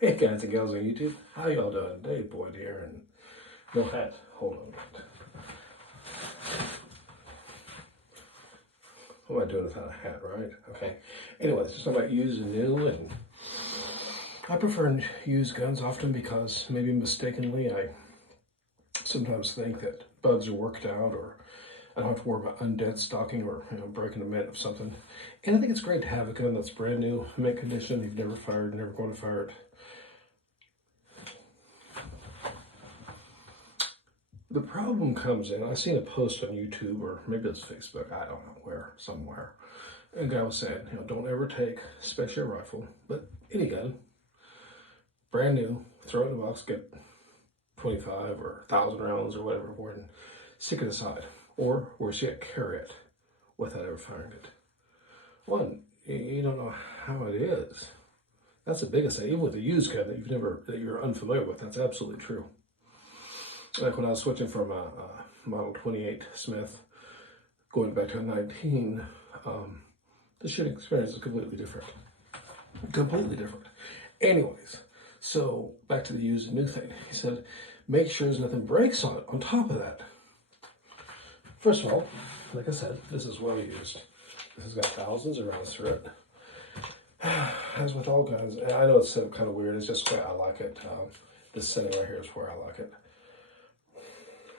Hey guys and gals on YouTube, how y'all doing? Dave Boyd here, and no hat. Hold on. What am I doing without a hat, right? Okay. Anyways, just talking about used and new, and I prefer used guns often because maybe mistakenly I sometimes think that bugs are worked out, or I don't have to worry about undead stocking or breaking a mint of something. And I think it's great to have a gun that's brand new, mint condition, you've never fired, never going to fire it. The problem comes in, I seen a post on YouTube, or maybe it's Facebook, I don't know where, somewhere. And a guy was saying, don't ever take special rifle, but any gun, brand new, throw it in the box, get 25 or 1,000 rounds or whatever for it, and stick it aside. Or, worse yet, carry it without ever firing it. One, you don't know how it is. That's the biggest thing, even with a used gun that you're unfamiliar with, that's absolutely true. Like when I was switching from a Model 28 Smith, going back to a 19, the shooting experience is completely different. Completely different. Anyways, so back to the used and new thing. He said, make sure there's nothing breaks on it on top of that. First of all, like I said, this is well used. This has got thousands of rounds through it. As with all guns, and I know it's kind of weird, it's just the way I like it. This setting right here is where I like it.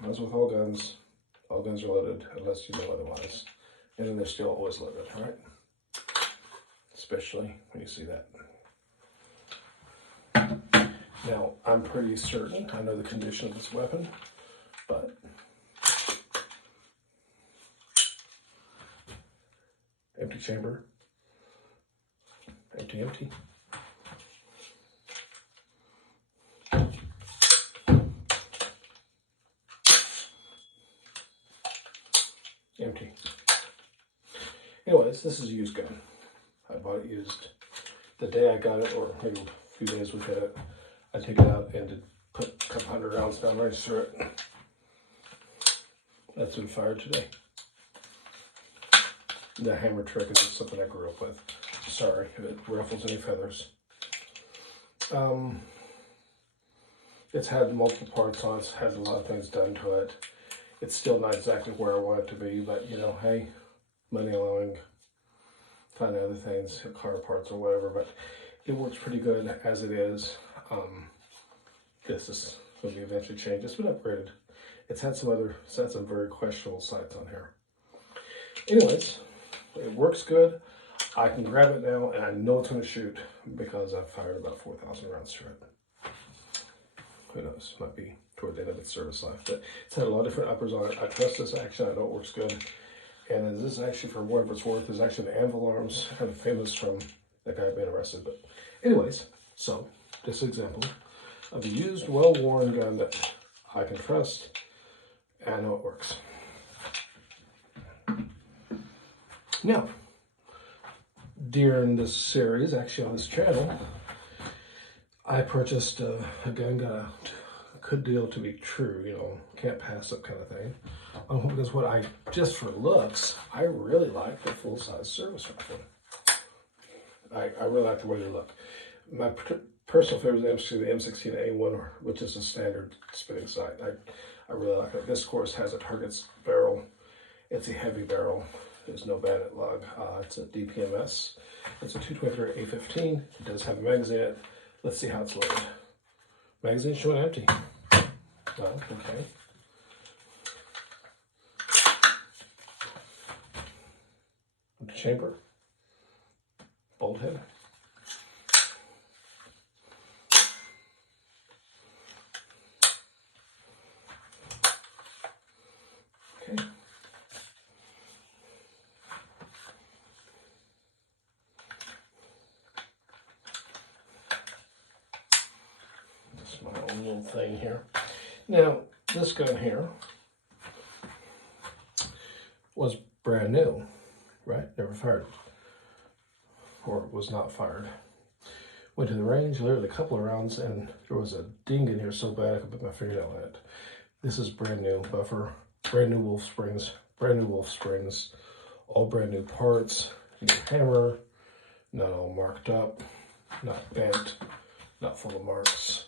As with all guns are loaded unless you know otherwise. And then they're still always loaded, right? Especially when you see that. Now, I'm pretty certain, I know the condition of this weapon, but empty chamber, empty, empty. Empty. Anyways, this is a used gun. I bought it used. The day I got it, or maybe a few days we had it, I take it out and put a couple hundred rounds down right through it. That's been fired today. The hammer trick is something I grew up with. Sorry if it ruffles any feathers. It's had multiple parts on it. It's had a lot of things done to it. It's still not exactly where I want it to be, but hey, money allowing, find other things, car parts or whatever, but it works pretty good as it is. This is going to be eventually changed. It's been upgraded. It's had some very questionable sights on here. Anyways, it works good. I can grab it now, and I know it's going to shoot because I've fired about 4,000 rounds through it. Who knows? Might be toward the end of its service life, but it's had a lot of different uppers on it. I trust this action. I know it works good. And this is actually, for whatever it's worth, is actually the anvil arms, kind of famous from that guy being arrested. But anyways, so this example of a used, well-worn gun that I can trust, and I know it works. Now, during this series, actually on this channel, I purchased a gun, got a good deal to be true, can't pass up kind of thing. Because just for looks, I really like the full-size service rifle. I really like the way they look. My personal favorite is the M16A1, which is a standard spinning sight. I really like it. This, of course, has a target's barrel. It's a heavy barrel. There's no bayonet lug. It's a DPMS. It's a 223-A15. It does have a magazine in it. Let's see how it's loaded. Magazine showing empty. Well, okay. Empty chamber. Bolt head. Okay. That's my own little thing here. Now, this gun here was brand new, right? Never fired, or was not fired. Went to the range, literally a couple of rounds, and there was a ding in here so bad I could put my fingernail in it. This is brand new buffer, brand new wolf springs, all brand new parts. New hammer, not all marked up, not bent, not full of marks.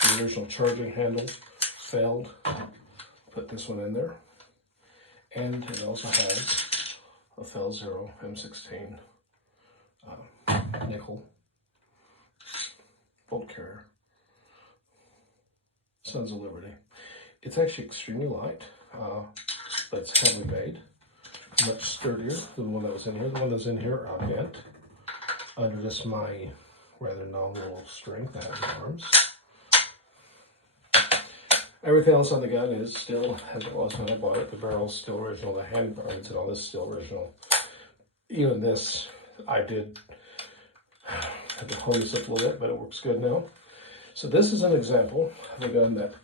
The original charging handle failed. Put this one in there. And it also has a Fel Zero M16 nickel bolt carrier. Sons of Liberty. It's actually extremely light, but it's heavily made. Much sturdier than the one that was in here. The one that's in here I'll bent under just my rather nominal strength I have in arms. Everything else on the gun is still as it was when I bought it. The barrel's still original, the hand burns and all this is still original. Even this, I did have to hone this up a little bit, but it works good now. So this is an example of a gun that,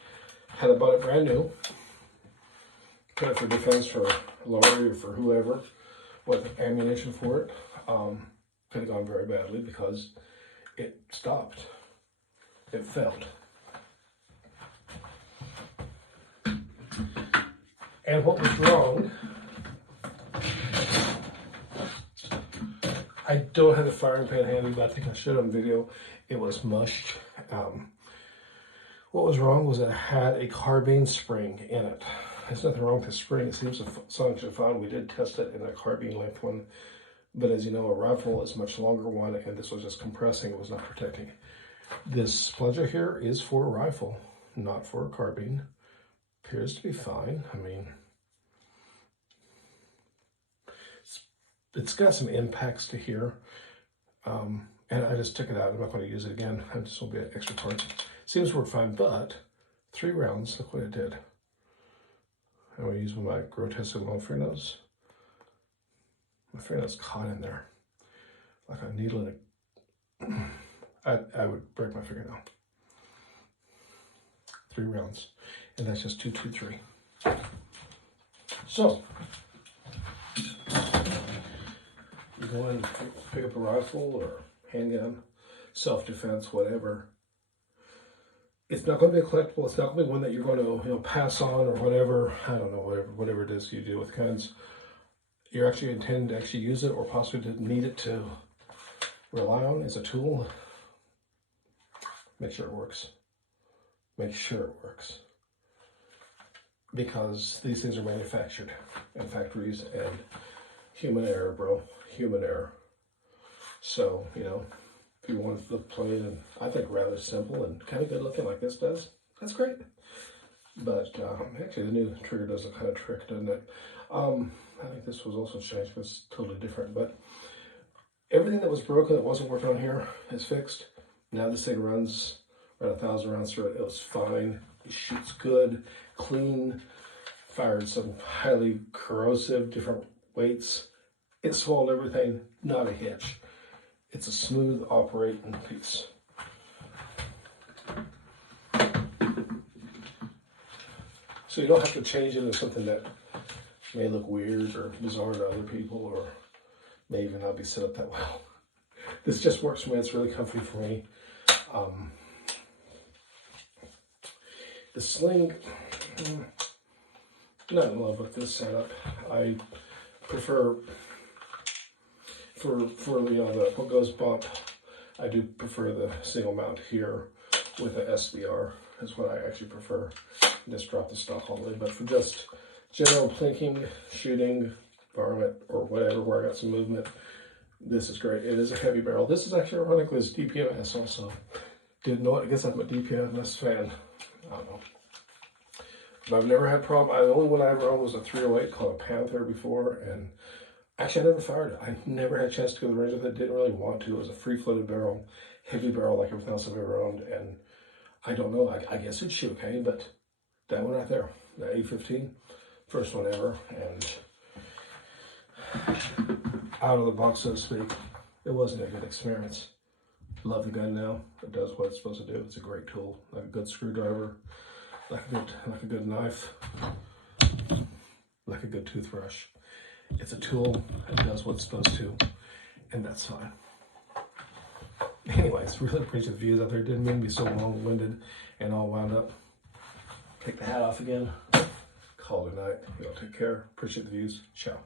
had I bought it brand new, got it for defense for Laurie or for whoever, with ammunition for it, could have gone very badly because it stopped. It failed. And what was wrong, I don't have the firing pin handy, but I think I showed on video, it was mushed. What was wrong was that it had a carbine spring in it. There's nothing wrong with the spring. It seems to function fine. We did test it in a carbine length one, but as you know, a rifle is a much longer one, and this was just compressing. It was not protecting. This plunger here is for a rifle, not for a carbine. Appears to be fine. I mean, it's got some impacts to here, and I just took it out. I'm not going to use it again. I just will be extra parts. Seems to work fine, but 3 rounds, look what it did. I'm going to use my grotesquely long fingernails. My fingernails caught in there like a needle in a... I would break my fingernail. 3 rounds, and that's just 223. So, you go and pick up a rifle or handgun, self-defense, whatever. It's not going to be a collectible. It's not going to be one that you're going to, pass on or whatever. I don't know, whatever it is you do with guns. You're actually intending to actually use it or possibly to need it to rely on as a tool. Make sure it works. Make sure it works. Because these things are manufactured in factories and human error, bro. Human error. So, if you want to look plain and I think rather simple and kind of good looking like this does, that's great. But actually the new trigger does a kind of trick, doesn't it? I think this was also changed, but it's totally different. But everything that was broken that wasn't working on here is fixed. Now this thing runs around 1,000 rounds through it. It was fine. It shoots good, clean, fired some highly corrosive, different weights. It swallowed everything, not a hitch. It's a smooth operating piece. So you don't have to change it into something that may look weird or bizarre to other people or may even not be set up that well. This just works for me. It's really comfy for me. The sling, I'm not in love with this setup. I prefer, for what goes bump, I do prefer the single mount here with the SBR is what I actually prefer. Just drop the stock all the way. But for just general plinking, shooting, varmint, or whatever, where I got some movement, this is great. It is a heavy barrel. This is actually ironically is DPMS also. Didn't know it. I guess I'm a DPMS fan. I don't know. But I've never had problem. The only one I ever owned was a 308 called a Panther before, and actually I never fired it. I never had a chance to go to the range with it. Didn't really want to. It was a free-floated barrel, heavy barrel like everything else I've ever owned, and I don't know. I guess it'd shoot okay, but that one right there, that A15, first one ever, and out of the box, so to speak, it wasn't a good experience. Love the gun now. It does what it's supposed to do. It's a great tool, like a good screwdriver, like a good knife, like a good toothbrush. It's a tool. It does what it's supposed to, and that's fine. Anyways, really appreciate the views out there. Didn't mean to be so long-winded and all wound up. Take the hat off again. Call it a night. Y'all take care. Appreciate the views. Ciao.